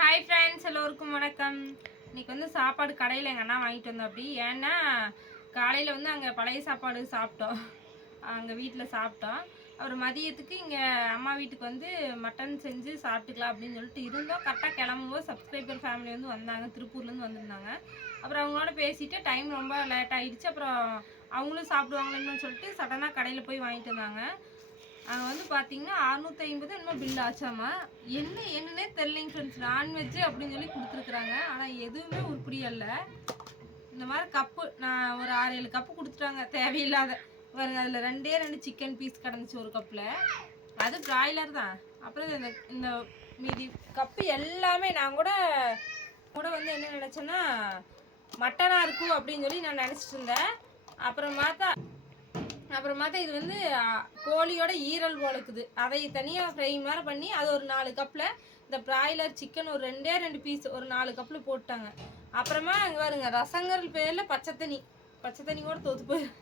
Hi friends எல்லோருக்கும் வணக்கம். இன்றைக்கி வந்து சாப்பாடு கடையில் எங்கள் அண்ணா வாங்கிட்டு வந்தோம் அப்படி. ஏன்னா காலையில் வந்து அங்கே பழைய சாப்பாடு சாப்பிட்டோம். அங்கே வீட்டில் சாப்பிட்டோம். அப்புறம் மதியத்துக்கு இங்கே அம்மா வீட்டுக்கு வந்து மட்டன் செஞ்சு சாப்பிட்டுக்கலாம் அப்படின்னு சொல்லிட்டு இருந்தோம். கரெக்டாக கிளம்பும்போது சப்ஸ்கிரைபர் ஃபேமிலி வந்து வந்தாங்க. திருப்பூர்லேருந்து வந்திருந்தாங்க. அப்புறம் அவங்களோட பேசிட்டு டைம் ரொம்ப லேட் ஆகிடுச்சு அப்புறம் அவங்களும் சாப்பிடுவாங்களேன்னு சொல்லிட்டு சடனாக கடையில் போய் வாங்கிட்டு வந்தாங்க. அங்கே வந்து பார்த்தீங்கன்னா அறுநூத்தி ஐம்பது என்னமோ பில் ஆச்சாமா? என்ன என்னன்னே தெரியலைங்க ஃப்ரெண்ட்ஸ் நான்வெஜ் அப்படின்னு சொல்லி கொடுத்துருக்குறாங்க. ஆனால் எதுவுமே உருப்படி அல்ல இந்த மாதிரி கப்பு நான் ஒரு ஆறு ஏழு கப்பு கொடுத்துட்டாங்க. தேவையில்லாத. பாருங்க அதில் ரெண்டே ரெண்டு சிக்கன் பீஸ் கிடந்துச்சு ஒரு கப்பில். அது பிராய்லர் தான். அப்புறம் இந்த இந்த மீதி கப்பு எல்லாமே நான் கூட கூட வந்து என்ன நினச்சேன்னா மட்டனாக இருக்கும் அப்படின்னு சொல்லி நான் நினச்சிட்டு இருந்தேன். அப்புறம் பார்த்தா அப்புறமாட்டா இது வந்து கோழியோட ஈரல் போலக்குது அதை தனியாக ஃப்ரை மாதிரி பண்ணி அது ஒரு நாலு கப்பில் இந்த பிராய்லர் சிக்கன் ஒரு ரெண்டே ரெண்டு பீஸ் ஒரு நாலு கப்பில் போட்டாங்க. அப்புறமா அங்கே பாருங்க ரசங்கர் பேரில் பச்சை தண்ணி. பச்சை தண்ணி கூட தோத்து போயிடும்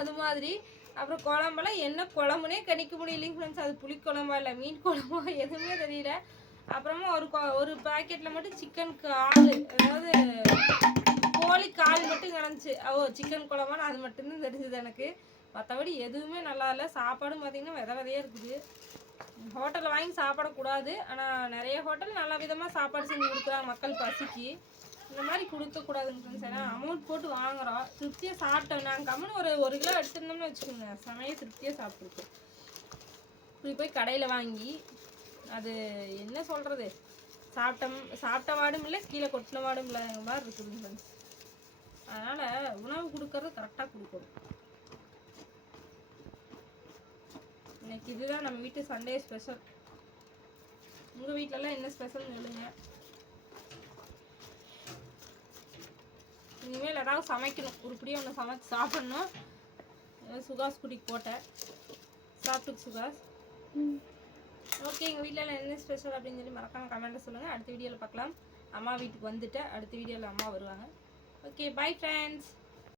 அது மாதிரி. அப்புறம் குழம்பெல்லாம் என்ன குழம்புனே கணிக்க முடியலைங்க ஃப்ரெண்ட்ஸ் அது புளி குழம்பா இல்லை மீன் குழம்பா? எதுவுமே தெரியல. அப்புறமா ஒரு ஒரு பாக்கெட்டில் மட்டும் சிக்கன் கால் அதாவது கோழி கால் மட்டும் கிடந்துச்சு ஓ சிக்கன் குழம்பான்னு அது மட்டும்தான் தெரிஞ்சது எனக்கு. மற்றபடி எதுவுமே நல்லா இல்லை. சாப்பாடும் பார்த்திங்கன்னா வித விதையாக இருக்குது. ஹோட்டலில் வாங்கி சாப்பிடக்கூடாது. ஆனால் நிறைய ஹோட்டல் நல்ல விதமாக சாப்பாடு செஞ்சு கொடுக்குறாங்க மக்கள் பசிக்கு. இந்த மாதிரி கொடுக்கக்கூடாதுங்க ஃப்ரெண்ட்ஸ் ஏன்னா அமௌண்ட் போட்டு வாங்குறோம். திருப்தியாக சாப்பிட்டோம். நாங்கள் கம்முன்னு ஒரு ஒரு கிலோ எடுத்துருந்தோம்னு வச்சுக்கோங்க. சமையல் திருப்தியாக சாப்பிட்ருக்கோம் இப்படி போய் கடையில் வாங்கி அது என்ன சொல்கிறது சாப்பிட்டோம் சாப்பிட்ட வாடும் இல்லை கீழே கொட்டின வாடும் இல்லை மாதிரி இருக்குதுங்க ஃப்ரெண்ட்ஸ் அதனால் உணவு கொடுக்கறது கரெக்டாக கொடுக்கணும். இன்னைக்கு இதுதான் நம்ம வீட்டு சண்டே ஸ்பெஷல் உங்கள் வீட்டிலலாம் என்ன ஸ்பெஷல்னு சொல்லுங்க. இனிமேல் ஏதாவது சமைக்கணும். உருப்படியாக ஒன்று சமைச்சு சாப்பிடணும். சுகாஸ் குடிக்கு போட்டேன். சாப்பிட்டு சுகாஸ். ஓகே எங்கள் வீட்டில் என்ன ஸ்பெஷல் அப்படின்னு சொல்லி மறக்காம கமெண்ட்டை சொல்லுங்கள் அடுத்த வீடியோவில் பார்க்கலாம். அம்மா வீட்டுக்கு வந்துட்டு அடுத்த வீடியோவில் அம்மா வருவாங்க. Okay bye friends